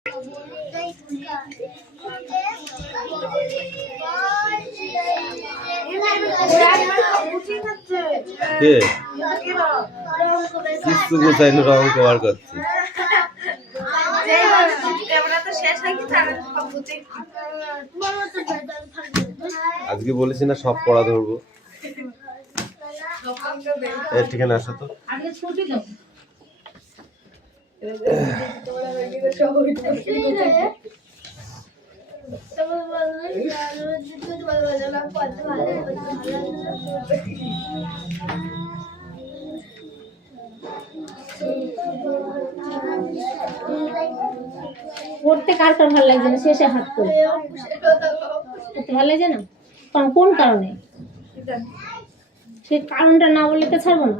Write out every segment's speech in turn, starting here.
কে কিছু গোছাই রং কভার করছে। আজকে বলেছি না সব পড়া ধরবো। ঠিকানা আসো তো। পড়তে কার কার ভালো লাগছে না শেষে হাত করে ভালো লাগছে না কোন কারণে সেই কারণটা না বললে তো ছাড়বো না।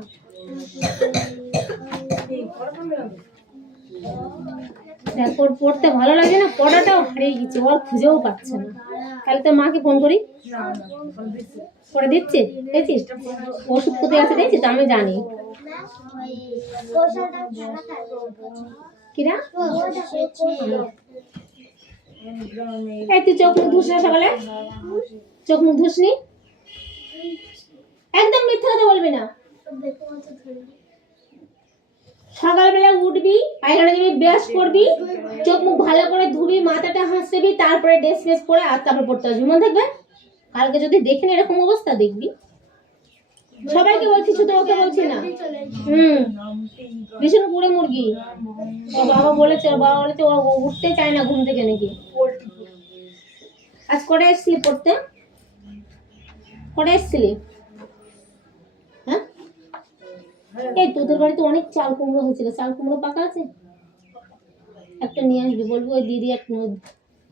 পড়তে ভালো লাগে না, পড়াটাও হারিয়ে গেছে, ওর খুঁজেও পাচ্ছে না। তাহলে তো মাকে ফোন করি, পড়ে দিচ্ছে দেখছিস ওষুধ কোথায় আছে দেখছিস, আমি জানি কিরা। এই তুই চোখ মুখ ধুস না সকালে, চোখ মুখ ধুসনি, একদম মিথ্যা কথা বলবি না। সকালবেলা উঠবি, পায়খানা যাবি, ব্রাশ করবি, চোখ মুখ ভালো করে ধুবি, মাথাটা হাসবি, তারপরে ড্রেস ফ্রেস পরে আর তারপর পড়তে আসবি, মনে থাকবে। কালকে যদি দেখেন এরকম অবস্থা দেখবি। সবাইকে বলছি, শুধু ওকে বলছি না। ভীষণ পুরো মুরগি। ওর বাবা বলেছে ও উঠতে চায় না ঘুম থেকে নাকি। আজ কটা এসেছিলি পড়তে, কটা এসেছিলি? হ্যাঁ, এই তোদের বাড়িতে অনেক চাল কুমড়ো হয়েছিল, চাল কুমড়ো পাকা আছে? একটা নিয়ে আসবি, বলবি ওই দিদি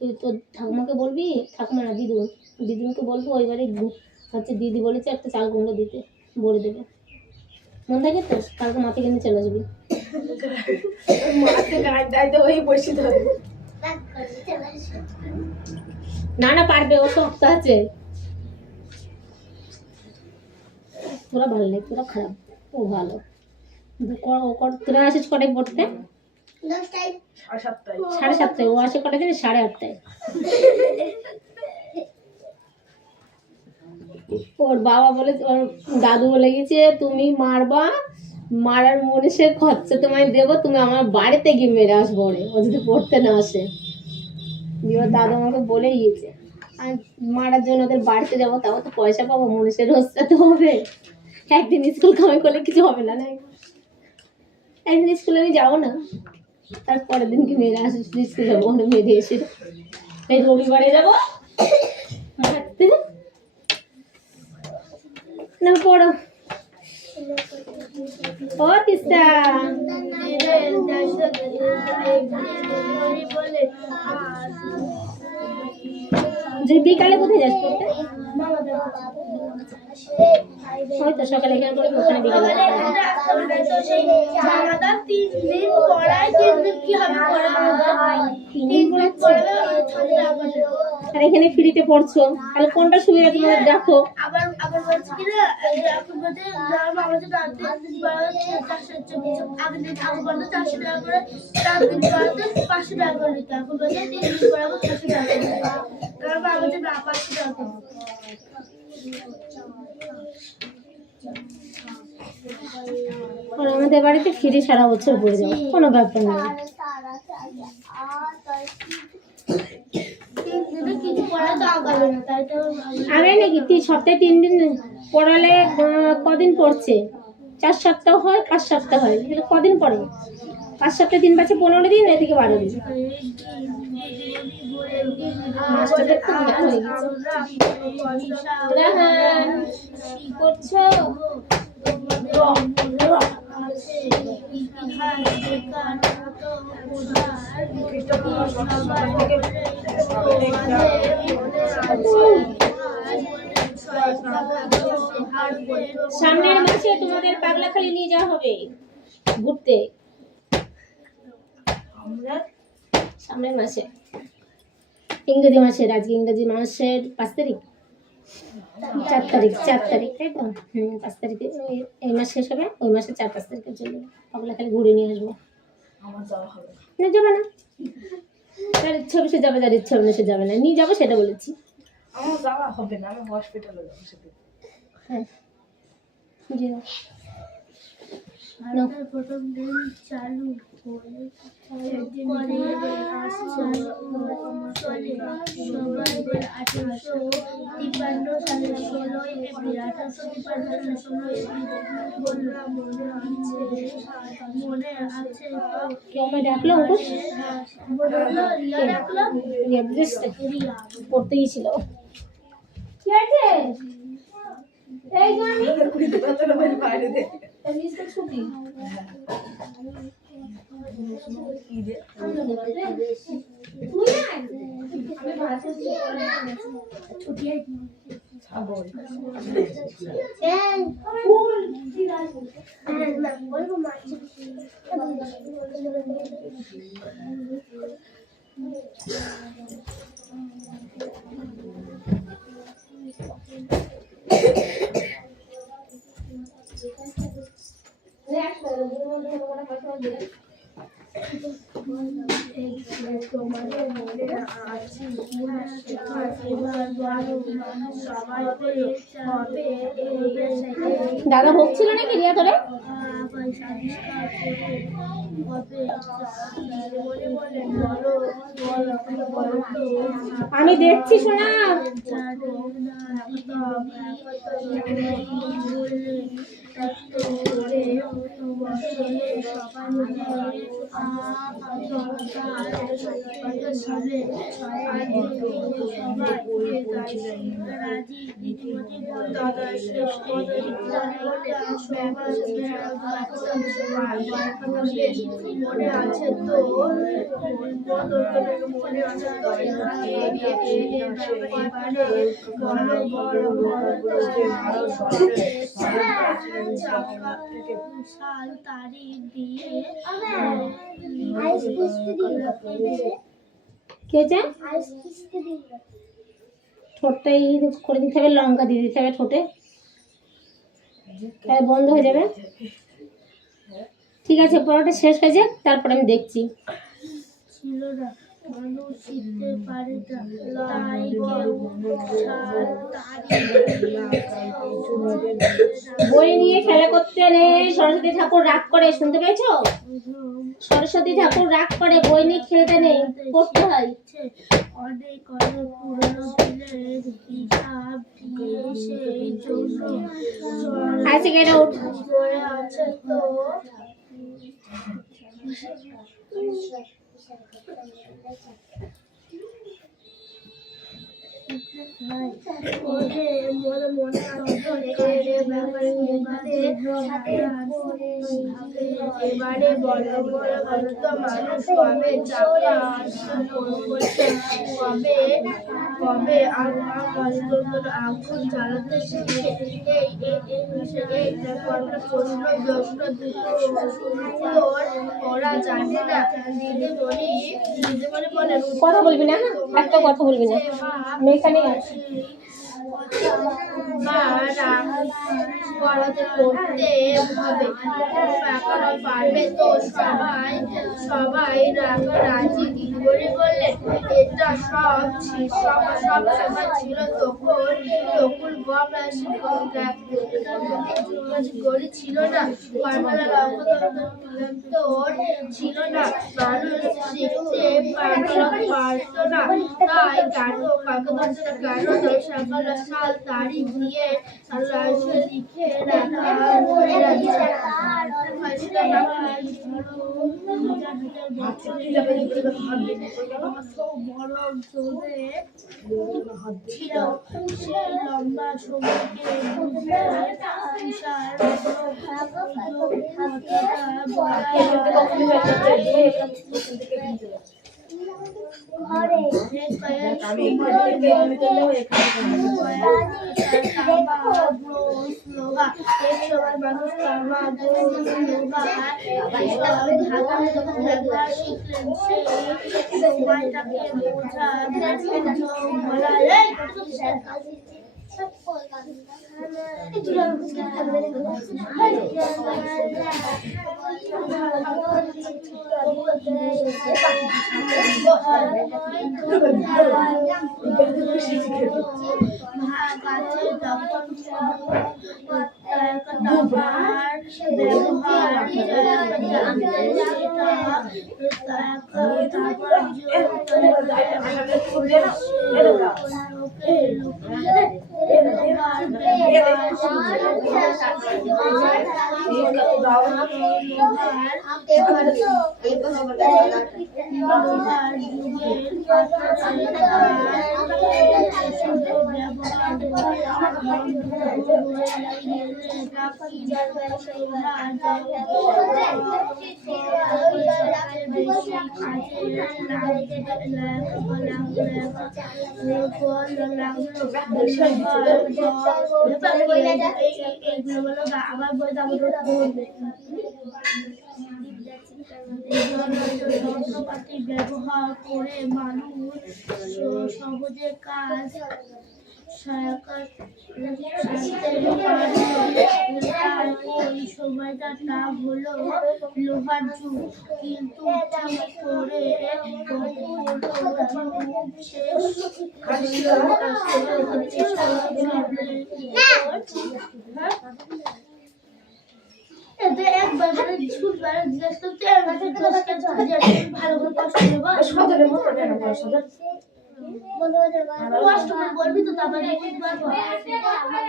তুই তোর ঠাকুমাকে বলবি, ঠাকুমা না দিদিকে বলবো ওই বাড়ি হচ্ছে দিদি বলেছে একটা চাল কুমড়ো দিতে, বলে দেবে। মন থাকে তো, কালকে মাকে কিনে চলে আসবি। না না পারবে, ও শক্ত আছে। তোরা ভালো নেই, তোরা খারাপ, ও ভালো। তোরা আসিস কটায় পড়তে? 7:30। ও আসে কটায় জানিস? 8:30। ওর বাবা বলে, ওর দাদু বলে গেছে তুমি মারবা, মারার মনীষের খরচা তোমায় দেবো, তুমি আমার বাড়িতে গিয়ে মেরে আসবো রে, ও যদি পড়তে না আসে। ওর দাদু আমাকে বলে গিয়েছে, আর মারার জন্য ওদের বাড়িতে যাবো, তাও তো পয়সা পাবো, মনীষের রোজটা তো হবে। একদিন স্কুল কামাই করলে কিছু হবে না, একদিন স্কুলে আমি যাবো না, তারপরের দিন কি মেয়েরা আসে স্কুলে যাবো, মেয়েদের এসে এই রবিবারে যাবো না। পড়ো ও তিস্তা, বিকালে কোথায় যাস পড়তে? হয়তো সকালে এখানে পড়ে, ওখানে বিকালে। আর এখানে ফ্রিতে পড়ছো, তাহলে কোনটা সুবিধা তোমাদের দেখো। আমাদের বাড়িতে ফ্রি সারা বছর পড়ে যাবে, কোনো ব্যাপার নেই। আগে নাকি সপ্তাহে 3 দিন পড়ালে কদিন পড়ছে? 4 সপ্তাহ হয়, 5 সপ্তাহ হয়, কদিন পড়ে? 5 সপ্তাহে 3 পাঁচে 15 দিন, এদিকে 12 দিন। মাস্টারদের খুব দেখা হয়ে গেছে। কি করছো? সামনের মাসে তোমাদের পাগলাখালি নিয়ে যাওয়া হবে ঘুরতে, সামনের মাসে, ইংরেজি মাসের, আজকে ইংরেজি মাসের 5 তারিখ, 4 তারিখ, তাই তো? 5 তারিখে এই মাস শেষ হবে, ওই মাসে 4-5 তারিখে চলে যাবো, পাগলাখালি ঘুরে নিয়ে আসবো। না যাবে না, ইচ্ছে হবে সে যাবে, যার ইচ্ছে হবে না সে যাবে না। নিয়ে যাবো সেটা বলেছি। আমার যাওয়া হবে না, আমি হসপিটালে যাবো সেদিন। হ্যাঁ যেও। আমাদের প্রথম দিন চালু হয়ে একদিন পরে আসছে সবাই 1853 সালে 16ই এপ্রিল 1853 সালে 16ই এপ্রিল বললাম মনে আছে তো কেউ আমায় ডাকলো অঙ্কুশ? রিয়া ডাকলো রিয়া বুঝতে রিয়া পড়তে গিয়েছিল। কি আছে এই যে আমি বাইরে দে মিস্টার ছুটি তুই না আমি ভাষা ছুটি ছাগল এই না বলবো মাছি তোমাদের মনে আছে দাদা ভোগছিল নাকি রিয়া তোরে? আমি দেখছি শোনা। মনে আছে তো মনে আছে তো সাল তারিখ দিয়ে কি হয়েছে? ঠোঁটটা এই করে দিতে হবে, লঙ্কা দিয়ে দিতে হবে ঠোঁটে, তাহলে বন্ধ হয়ে যাবে। ঠিক আছে পরোটা শেষ হয়ে যাক তারপর আমি দেখছি। ছিল না মানুষ শিখতে পারে না তাই কেউ সাল বই নিয়ে খেলা করতে নেই, সরস্বতী ঠাকুর রাগ করে, শুনতে পেয়েছো? সরস্বতী ঠাকুর রাগ করে, বই নিয়ে খেলতে নেই, পড়তে হয়। অনেক অনেক পুরনো দিনের হিসাব দিয়ে সেই জন্য আজকে এটা উঠ। মনে আছে তো এবারে বড় বড় ঘনত্ব মানুষ কবে চাপা কবে কবে আগুন জ্বালাতে শিখে এই প্রশ্ন দুটো ওরা জানে না। দিদিমণি বলেন কথা বলবি না, একটা কথা বলবি না, আমি এখানে আছি। পড়াতে পড়তে হবে, কারণ পারবে তো সবাই সবাই রাজি। দিদিমণি বললেন এটা সব সময় ছিল তখন গম রাশি গড়ি ছিল না, কর্মলা তোর ছিল না, মানুষ শিখতে পারতো না। তাই কেন সকাল সাল তারিখ দিয়ে লিখে রাখা ছিল সেই লম্বা সময়কে আবার যন্ত্রপাতি ব্যবহার করে মানুষ সহজে কাজ ওই সময়টা হলো লোহার যুগ, কিন্তু ঠিক করে একবার ভালো করে কষ্ট নেবো কষ্ট করে বলবি তো তারপরে দেওয়া হয়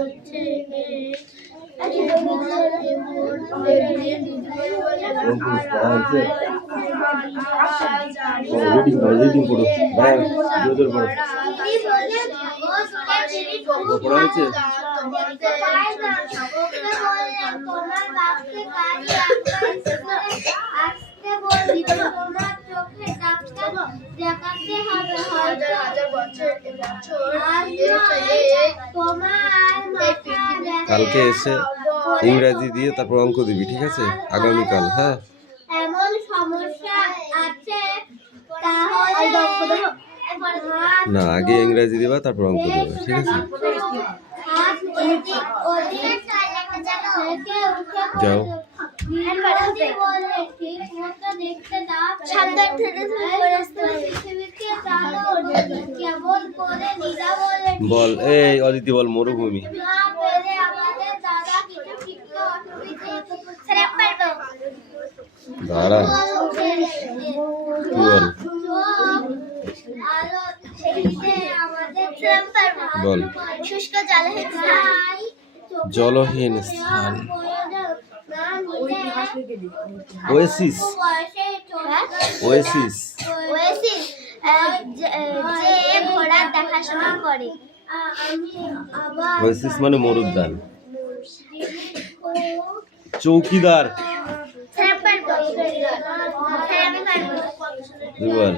হচ্ছে রিডিং করো ভাই জোর করো পড়া হয়েছে কালকে এসে ইংরেজি দিয়ে তারপর অঙ্ক দিবি, ঠিক আছে? আগামীকাল। হ্যাঁ, এমন সমস্যা আছে তাহলে না আগে ইংরেজি দিবা তারপর অঙ্ক দিবা, ঠিক আছে? যাও। বল এই অদিতি বল মরুভূমি। দাঁড়া কি বল বল শুষ্ক জলহীন স্থান জলহীন স্থান ওয়েসিস ওয়েসিস ওয়েসিস যে ঘোড়া দেখাশোনা করে ওয়েসিস মানে মরুদ্যান। চৌকিদার বল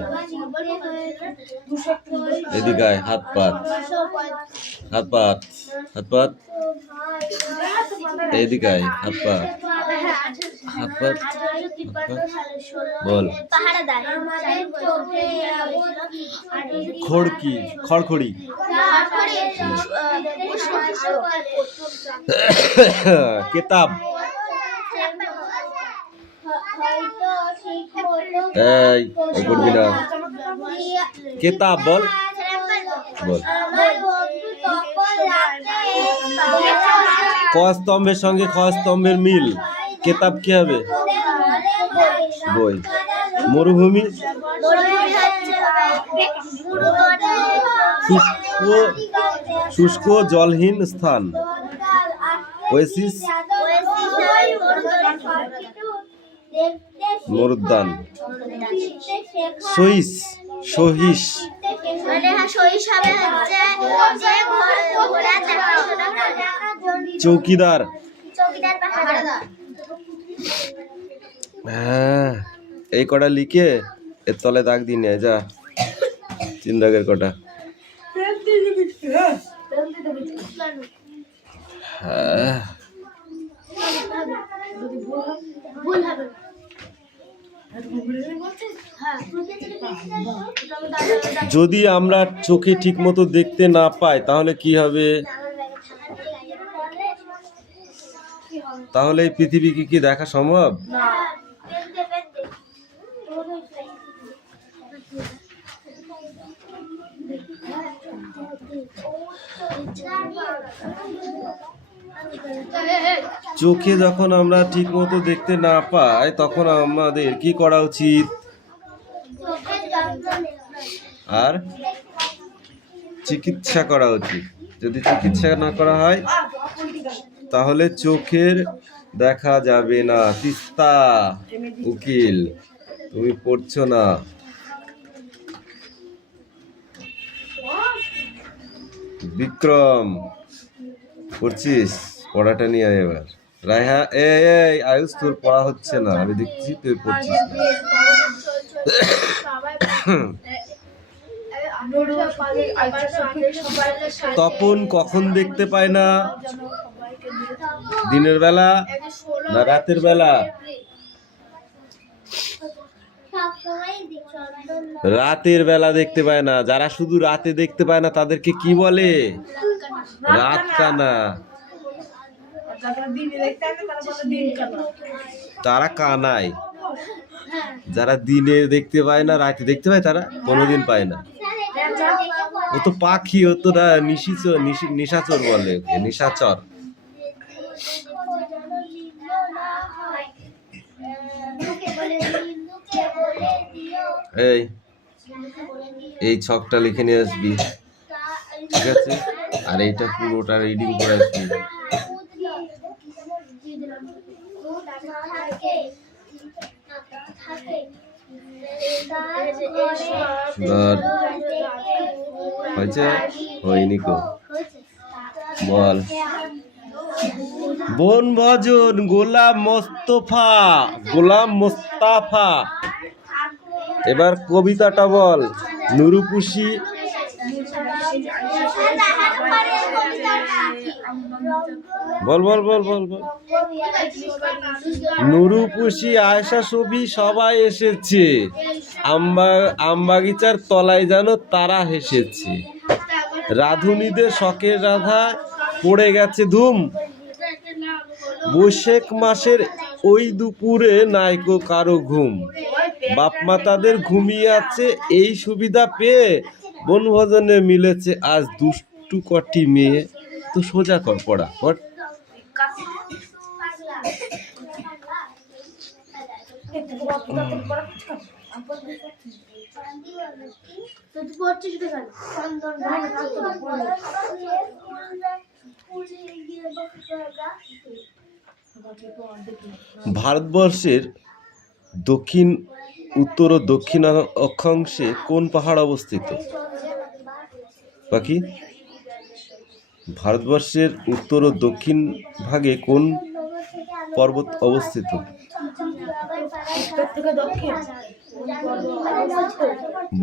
এদিকে আয়, হাত পাত হাত পাত হাত পাত এদিকে আয়, হাত পাত হাত পাত বল খড়কি খড়খড়ি কিতাব এই করবি না কিতাব বল বল ক স্তম্ভের সঙ্গে খ স্তম্ভের মিল কিতাব কি হবে বই। মরুভূমি শুষ্ক জলহীন স্থান ওয়েসিস মরুদ্যান। সহিস সহিস চৌকিদার। হ্যাঁ এই কটা লিখে এর তলে দাগ দিয়ে নিয়ে যা, 3 দাগের কটা। পেন দিয়ে দিবি হ্যাঁ পেন দিয়ে দিবি কেন? হ্যাঁ, যদি ভুল হয় ভুল হবে না। আর ভুল হয়ে বলছিস হ্যাঁ, ওটা আমি দাদা যদি আমরা চোখে ঠিক মতো দেখতে না পাই তাহলে কি হবে? তাহলে এই পৃথিবীকে কি দেখা সম্ভব? না চোখে যখন আমরা ঠিক মতো দেখতে না পাই তখন আমাদের কি করা উচিত? আর চিকিৎসা করা উচিত। যদি চিকিৎসা না করা হয় তাহলে চোখের দেখা যাবে না। তিস্তা উকিল, তুমি পড়ছো না? বিক্রম, পড়ছিস? পড়াটা নিয়ে আয় এবার। রায়হা, এই আয়ুষ, তোর পড়া হচ্ছে না, আমি দেখছি তুই পড়ছিস না। তপন কখন দেখতে পায় না? দিনের বেলা না রাতের বেলা? রাতের বেলা দেখতে পায় না। যারা শুধু রাতে দেখতে পায় না তাদেরকে কি বলে? রাত কানা। যারা দিনে দেখতে আসে তারা বলে দিন কানা। তারা কানায়। যারা দিনে দেখতে পায় না রাতে দেখতে পায় তারা কোনোদিন পায় না। ও তো পাখি, ও তো নিশাচর বলে ওকে, নিশাচর। এই ছকটা লিখে নিয়ে আসবি, ঠিক আছে? আর এইটা পুরোটা রিডিং করে আসবি। হয়েছে? হয়নি কো? বল। বনভোজন, গোলাম মোস্তফা। এবার কবিতাটা বল। নুরুপুষি বল। নুরুপুষি, আয়েশা, ছবি সবাই এসেছে। আমবাগিচার তলায় যেন তারা হেসেছে। রাধুনীদের শখের রাধা পড়ে গেছে ধুম। বৈশাখ মাসের ওই দুপুরে নাইকো কারো ঘুম। বাপ মা তাদের ঘুমিয়ে আছে এই সুবিধা পেয়ে। বনভোজনে মিলেছে আজ দুষ্টু কটি মেয়ে। তো সোজা কর পড়া কর। ভারতবর্ষের দক্ষিণ, উত্তর ও দক্ষিণ অক্ষাংশে কোন পাহাড় অবস্থিত? বাকি ভারতবর্ষের উত্তর ও দক্ষিণ ভাগে কোন পর্বত অবস্থিত? উত্তর থেকে দক্ষিণ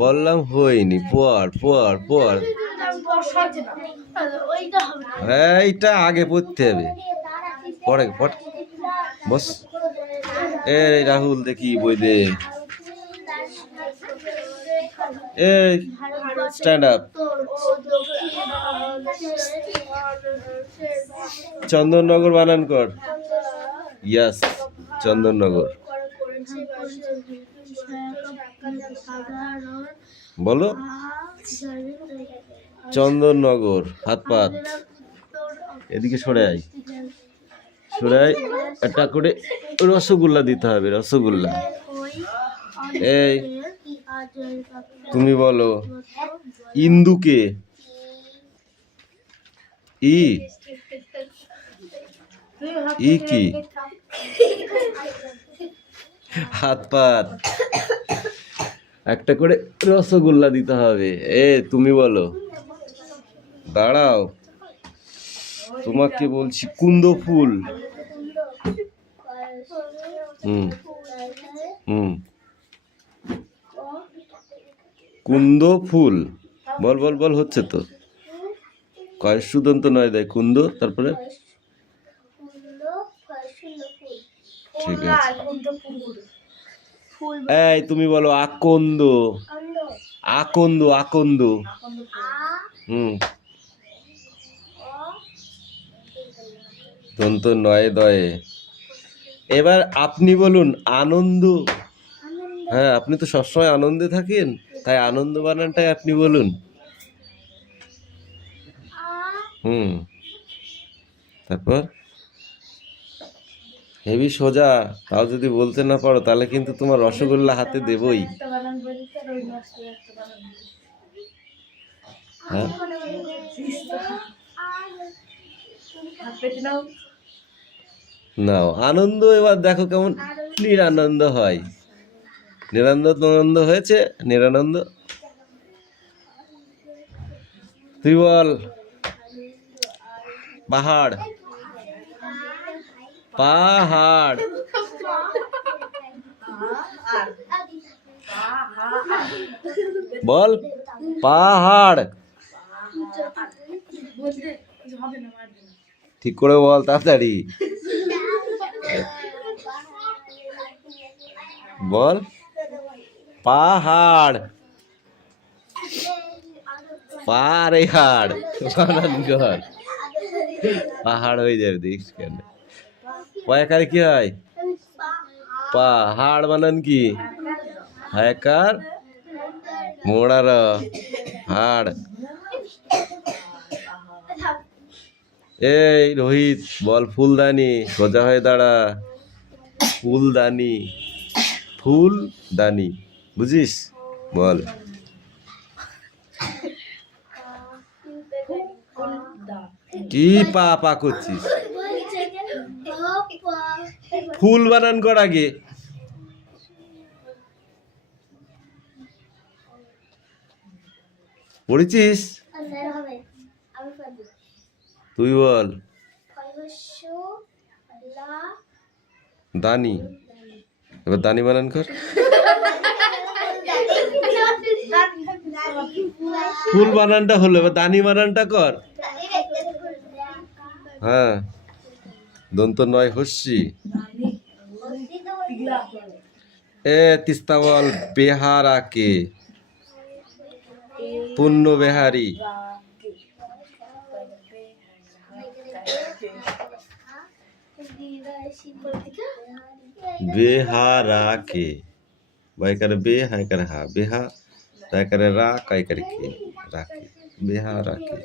বললাম হয়নি, পড়। হ্যাঁ, এইটা আগে পড়তে হবে। পড় বস। এই রাহুল, দেখি বই দে। এই স্ট্যান্ড আপ। চন্দননগর বানান কর। ইয়াস, চন্দননগর। বলো। চন্দননগর। হাত পাত এদিকে সরে আয়। একটা করে রসগোল্লা দিতে হবে, রসগোল্লা। এই তুমি বলো। ইন্দুকে ই কি? হাত পাত। একটা করে রসগোল্লা দিতে হবে। তুমি বলো। দাঁড়াও, তোমাকে বলছি। কুন্দ ফুল। হুম। কুন্দ ফুল। বল বল বল, হচ্ছে তো। কয় সুদন্ত নয় দেয় কুন্দ, তারপরে ঠিক আছে। ফুল এই তুমি বলো আকন্দ। আকন্দ আকন্দ। হুম, দন্ত নয় দয়ে। এবার আপনি বলুন আনন্দ। হ্যাঁ, আপনি তো সবসময় আনন্দে থাকেন, তাই আনন্দ বানানটাই আপনি বলুন। হুম, তারপর হেভি সোজা, তাও যদি বলতে না পারো তাহলে কিন্তু তোমার রসগোল্লা হাতে দেবই। একটা বানান বলতে রোজ মাসে একটা বানান হ্যাঁ, হাত পেতে নাও। নাও আনন্দ। এবার দেখো কেমন নিরানন্দ হয়। নিরানন্দ হয়েছে, নিরানন্দ। তুই বল পাহাড়। পাহাড়। বল পাহাড়। ঠিক করে বল তাড়াতাড়ি। বল পাহাড়। পাহাড় বানান কর। পাহাড় হয়ে যাবে, দেখিস কেন। পয়াকারে কি হয়? পাহাড় বানান কি? হায়কার মোড়ার হাড়। এই রোহিত বল ফুলদানি। সোজা হয়ে দাঁড়া। ফুলদানি। ফুলদানি, বুঝিস? বল। কি পা পা করছিস? ফুল বানান কর আগে। পড়েছিস? তুই বল দানি। এবার দানি বানান কর। ফুল বানানটা হলো, এবার দানি বানানটা কর। হ্যাঁ, দন্ত নয় হস্যি। এ তিস্তা বল বেহারাকে। পুণ্য বেহারি। বেহারাকে। বাইকারে বে হাইকারে হা। বেহা রাইকারে রা কাইকারে কে। রাকে বেহারাকে।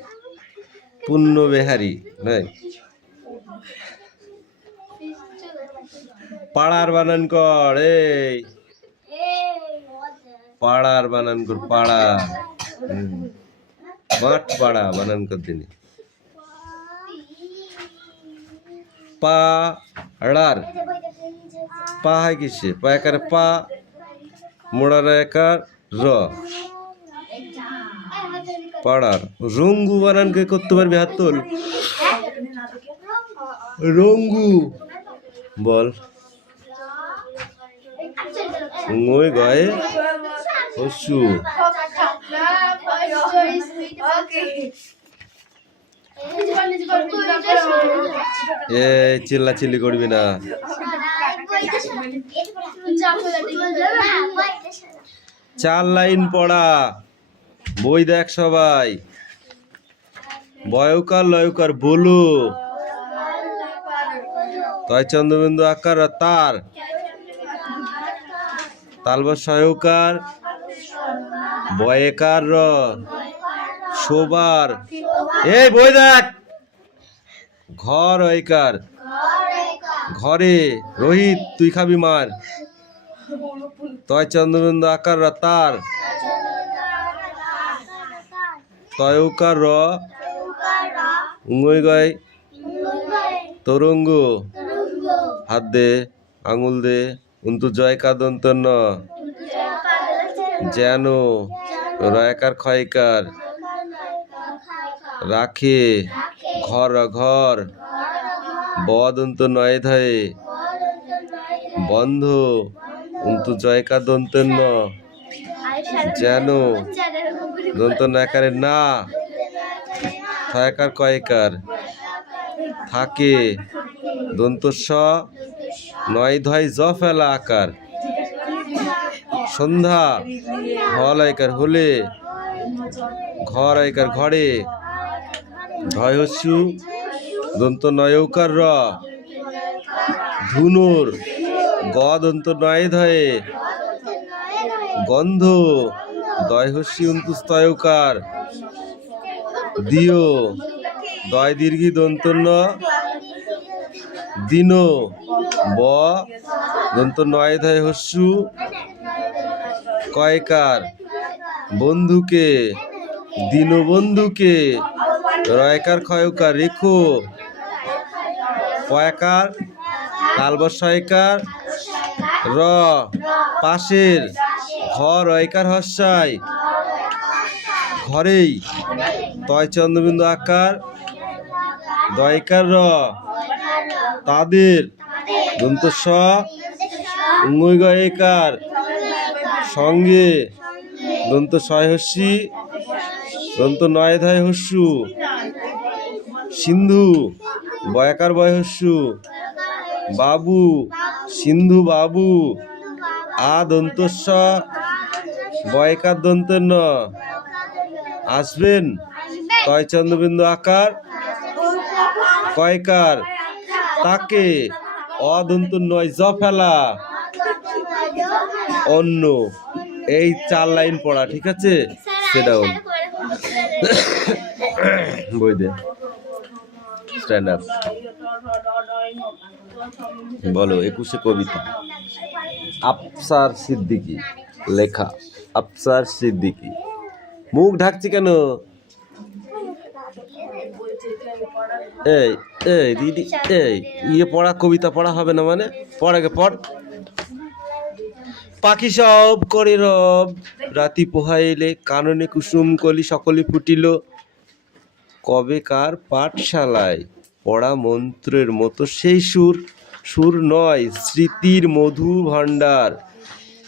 পুণ্য বেহারি নয়। পাড়ার বানান কর। এই পাড়ার বানান কর। পাড়া। মাঠ পাড়া বানান কর দিনে। পাড়ার পা হয় কিসে? পায়কার পা মোড়ার একার র। পাড়ার। রঙ্গু বানান কে করতে পারবি? হাত তোল। রঙ্গু বল। ওই গায়ে হস্যু। এ চিল্লাচিল্লি করবি না। চার লাইন পড়া, বই দেখ সবাই। বয়কার লয়কার বলো। তয় চন্দ্রবিন্দু আকার তার। তালবর সহকার বয়েকার র। শোবার। এই বই দেখ। ঘর ঐকার ঘরে। রোহিত তুই খাবি মার। তয় চন্দ্রবিন্দু আকার র তার। তয়কার র। উঙ্গই গয় তরঙ্গ। হাত দে, আঙুল দে। উন্তু জয়কা দন্ত ন। যেন। রয়কার ক্ষয়কার রাখে। ঘর ঘর। বদন্ত নয় ধয়ে। বন্ধ। উন্তু জয়কা দন্ত ন। যেন দন্ত নয়কারের না ছয়কার কয়কার থাকে দন্ত স নয় ধয় জ ফেলা আকার সন্ধ্যা হল আয়কার হলে ঘর আয়কার ঘরে ধয় হস্যু দন্ত নয়কার র ধুনুর গ দন্ত নয় ধয়ে গন্ধ দয় হস্যি অন্তুস্তয়কার দিও দয় দীর্ঘি দন্ত ন দিন ব দন্ত নয় ধয় হস্যু কয়কার বন্ধুকে দীনবন্ধুকে রয়কার ক্ষয়কার রেখো কয়কার কালবশয়কার র পাশের ঘর রয়কার হস্যায় ঘরেই তয় চন্দ্রবিন্দু আকার দয়কার র তাদের দন্ত স গয়কার সঙ্গে দন্ত সহস্যি দন্ত নয় ধায় হস্যু সিন্ধু বয়াকার বয়হস্যু বাবু সিন্ধু বাবু আ দন্ত স বয়কার দন্ত ন আসবেন তয় চন্দ্রবিন্দু আকার কয়কার তাকে অদন্ত নয় জ ফেলা অন্য এই 4 লাইন পড়া ঠিক আছে সেটাও বই দে স্ট্যান্ড আপ বলো 21 কবিতা আফসার সিদ্দিকী লেখা আফসার সিদ্দিকী মুখ ঢাকছি কেন এই এই দিদি এই ইয়ে পড়া কবিতা পড়া হবে না মানে পড় আগে পড় পাখি সব করে রব রাতি পোহাইলে কাননে কুসুম কলি সকলে ফুটিল কবেকার পাঠশালায় পড়া মন্ত্রের মতো সেই সুর সুর নয় স্মৃতির মধু ভাণ্ডার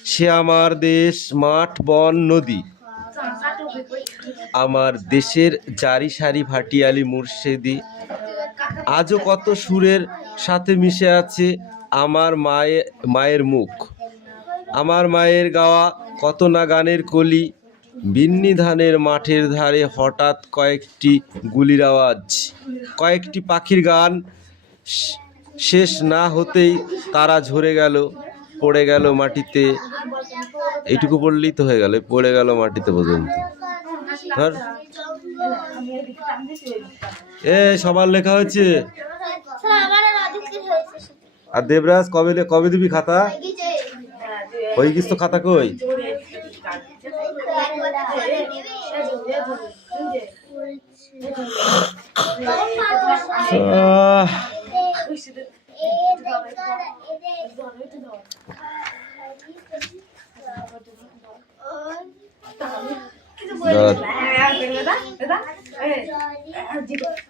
সে আমার দেশ মাঠ বন নদী আমার দেশের জারি সারি ভাটিয়ালি মুর্শেদি আজও কত সুরের সাথে মিশে আছে আমার মায়ের মুখ আমার মায়ের গাওয়া কত না গানের কলি বিন্নি ধানের মাঠের ধারে হঠাৎ কয়েকটি গুলির আওয়াজ কয়েকটি পাখির গান শেষ না হতেই তারা ঝরে গেল পড়ে গেল মাটিতে এইটুকু পড়লেই তো হয়ে গেল পড়ে গেল মাটিতে পর্যন্ত ধর এ সবার লেখা হয়েছে আর দেবরাজ কবে দিবি খাতা হয়ে গেছ তো খাতা কই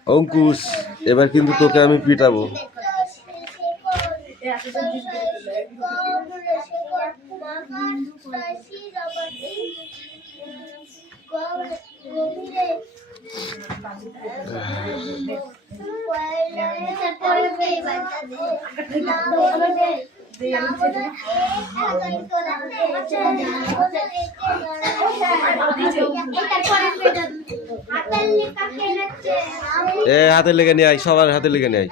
অঙ্কুশ এবার কিন্তু তোকে আমি পিটাবো হাতে লেগে নিয়ে আয় সবার হাতে লেগে নিয়ে আয়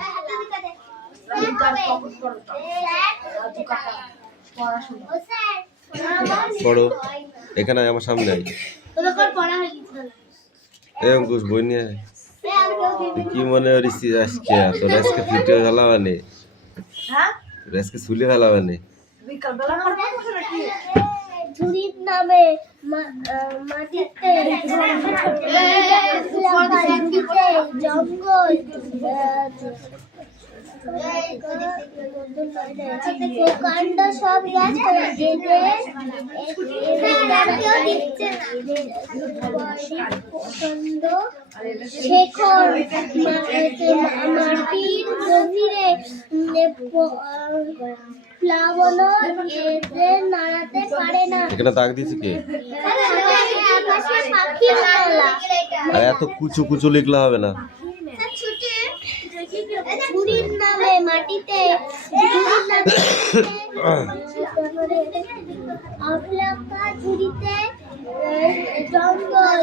পড়ো এখানে আমার সামনে আয় অঙ্কুশ বই নিয়ে আয় কি মনে করিস আজকে তোর আজকে ভিডিও ফেলা মানে আজকে চুলে ফেলা মানে ঝুড়ির নামে মাটিতে জঙ্গল প্রকাণ্ড সব শেখর মাটির গভীরে প্লাবন এতে নাড়াতে পারে না। এখানে দাগ দিয়েছে কে? আকাশে পাখির মেলা। আর এত কুচু কুচু লিখলে হবে না। ঝুড়ির নামে মাটিতে আফলাকা ঝুড়িতে জঙ্গল